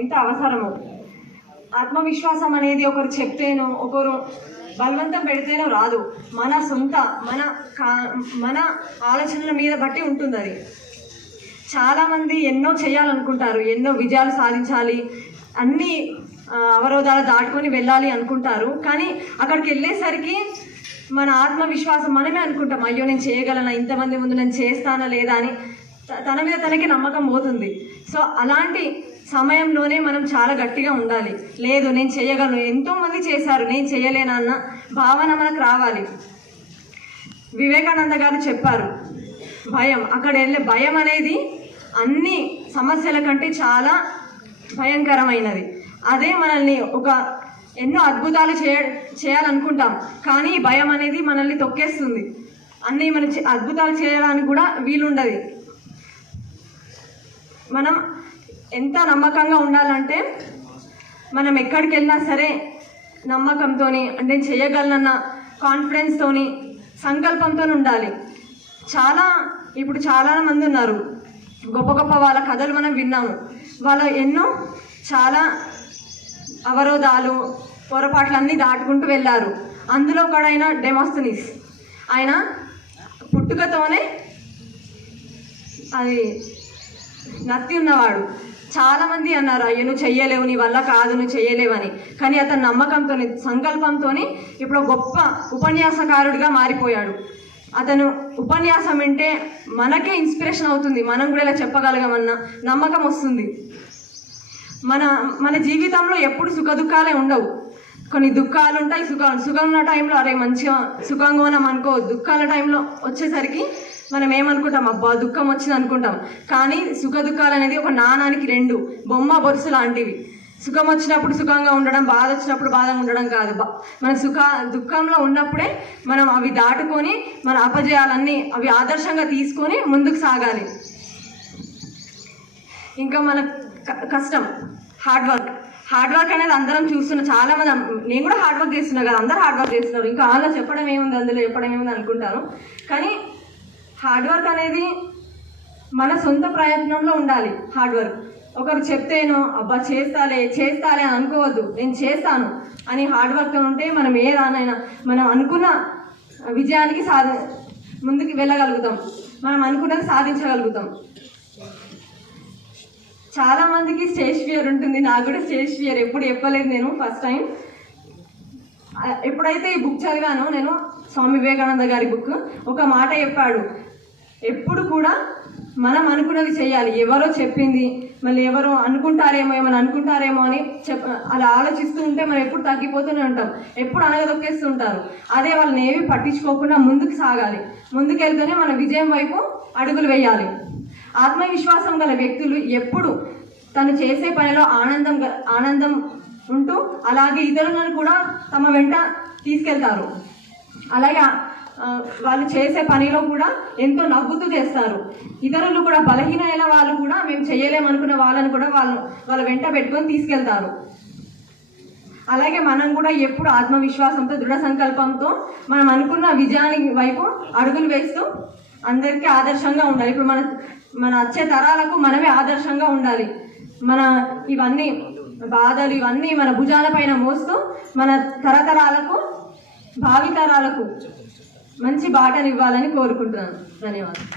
ఎంత అవసరమో. ఆత్మవిశ్వాసం అనేది ఒకరు చెప్తేనో ఒకరు బలవంతం పెడితేనో రాదు. మన సొంత మన ఆలోచనల మీద బట్టి ఉంటుంది అది. చాలామంది ఎన్నో చేయాలనుకుంటారు, ఎన్నో విజయాలు సాధించాలి, అన్ని అవరోధాలు దాటుకొని వెళ్ళాలి అనుకుంటారు. కానీ అక్కడికి వెళ్ళేసరికి మన ఆత్మవిశ్వాసం మనమే అనుకుంటాం, అయ్యో నేను చేయగలనా, ఇంతమంది ముందు నేను చేస్తానా లేదా అని తన మీద తనకి నమ్మకం పోతుంది. సో అలాంటి సమయంలోనే మనం చాలా గట్టిగా ఉండాలి. లేదు నేను చేయగలను, ఎంతోమంది చేశారు, నేను చేయలేనా అన్న భావన మనకు రావాలి. వివేకానంద గారు చెప్పారు, భయం, అక్కడ వెళ్ళే భయం అనేది అన్ని సమస్యల కంటే చాలా భయంకరమైనది. అదే మనల్ని ఎన్నో అద్భుతాలు చేయాలనుకుంటాం, కానీ భయం అనేది మనల్ని తొక్కేస్తుంది. అన్నీ మన అద్భుతాలు చేయడానికి కూడా వీలుండదు. మనం ఎంత నమ్మకంగా ఉండాలంటే మనం ఎక్కడికి వెళ్ళినా సరే నమ్మకంతో, అంటే చేయగలనన్న కాన్ఫిడెన్స్తో, సంకల్పంతో ఉండాలి. ఇప్పుడు చాలా మంది ఉన్నారు, గొప్ప గొప్ప వాళ్ళ కథలు మనం విన్నాము. వాళ్ళు ఎన్నో చాలా అవరోధాలు పొరపాట్లన్నీ దాటుకుంటూ వెళ్ళారు. అందులో ఒకడైన డెమోస్తనీస్, ఆయన పుట్టుకతోనే అది నత్తి ఉన్నవాడు. చాలామంది అన్నారు, అయ్యో నువ్వు చెయ్యలేవు, నీ వల్ల కాదు, నువ్వు చెయ్యలేవని. కానీ అతని నమ్మకంతో, సంకల్పంతో ఇప్పుడు గొప్ప ఉపన్యాసకారుడిగా మారిపోయాడు. అతను ఉపన్యాసం వింటే మనకే ఇన్స్పిరేషన్ అవుతుంది, మనం కూడా ఇలా చెప్పగలగమన్న నమ్మకం వస్తుంది. మన జీవితంలో ఎప్పుడు సుఖ దుఃఖాలే ఉండవు, కొన్ని దుఃఖాలు ఉంటాయి, సుఖం ఉన్న టైంలో అరే మంచిగా సుఖంగా ఉన్నాం అనుకో, దుఃఖాల టైంలో వచ్చేసరికి మనం ఏమనుకుంటాం, అబ్బా దుఃఖం వచ్చింది అనుకుంటాం. కానీ సుఖ దుఃఖాలు అనేది ఒక నాణానికి రెండు బొమ్మ బొరుసు లాంటివి. సుఖం వచ్చినప్పుడు సుఖంగా ఉండడం, బాధ వచ్చినప్పుడు బాధగా ఉండడం కాదు. మన దుఃఖంలో ఉన్నప్పుడే మనం అవి దాటుకొని మన అపజయాలన్నీ అవి ఆదర్శంగా తీసుకొని ముందుకు సాగాలి. ఇంకా మన కష్టం, హార్డ్ వర్క్ అనేది అందరం చూస్తున్నాం. చాలామంది, నేను కూడా హార్డ్ వర్క్ చేస్తున్నా కదా, అందరూ హార్డ్ వర్క్ చేస్తున్నారు, ఇంకా అందులో చెప్పడం ఏముంది అనుకుంటాను. కానీ హార్డ్ వర్క్ అనేది మన సొంత ప్రయత్నంలో ఉండాలి. హార్డ్ వర్క్ ఒకరు చెప్తేనో అబ్బా చేస్తాలే అని అనుకోవద్దు, నేను చేస్తాను అని హార్డ్ వర్క్ ఉంటే మనం ఏ రానైనా మనం అనుకున్న విజయానికి ముందుకు వెళ్ళగలుగుతాం, మనం అనుకున్నది సాధించగలుగుతాం. చాలామందికి స్టేజ్ ఫియర్ ఉంటుంది, నాకు కూడా స్టేజ్ ఫియర్ ఎప్పుడు చెప్పలేదు. నేను ఫస్ట్ టైం ఎప్పుడైతే ఈ బుక్ చదివానో, నేను స్వామి వివేకానంద గారి బుక్, ఒక మాట చెప్పాడు, ఎప్పుడు కూడా మనం అనుకున్నది చేయాలి. ఎవరో చెప్పింది, మళ్ళీ ఎవరో ఏమైనా అనుకుంటారేమో అని అలా ఆలోచిస్తూ ఉంటే మనం ఎప్పుడు తగ్గిపోతూనే ఉంటాం, ఎప్పుడు అనగదొక్కేస్తూ ఉంటారు. అదే వాళ్ళని ఏవి పట్టించుకోకుండా ముందుకు సాగాలి. ముందుకెళ్తూనే మన విజయం వైపు అడుగులు వేయాలి. ఆత్మవిశ్వాసం గల వ్యక్తులు ఎప్పుడు తను చేసే పనిలో ఆనందం ఉంటూ అలాగే ఇతరులను కూడా తమ వెంట తీసుకెళ్తారు. అలాగే వాళ్ళు చేసే పనిలో కూడా ఎంతో నవ్వుతూ చేస్తారు. ఇతరులు కూడా బలహీనమైన వాళ్ళు కూడా మేము చేయలేమనుకున్న వాళ్ళని కూడా వాళ్ళ వెంట పెట్టుకొని తీసుకెళ్తారు. అలాగే మనం కూడా ఎప్పుడు ఆత్మవిశ్వాసంతో, దృఢ సంకల్పంతో మనం అనుకున్న విజయానికి వైపు అడుగులు వేస్తూ అందరికీ ఆదర్శంగా ఉండాలి. ఇప్పుడు మన వచ్చే తరాలకు మనమే ఆదర్శంగా ఉండాలి. మన ఇవన్నీ బాధలు ఇవన్నీ మన భుజాల పైన మోస్తూ మన తరతరాలకు, భావితరాలకు మంచి బాటనివ్వాలని కోరుకుంటున్నాను. ధన్యవాదాలు.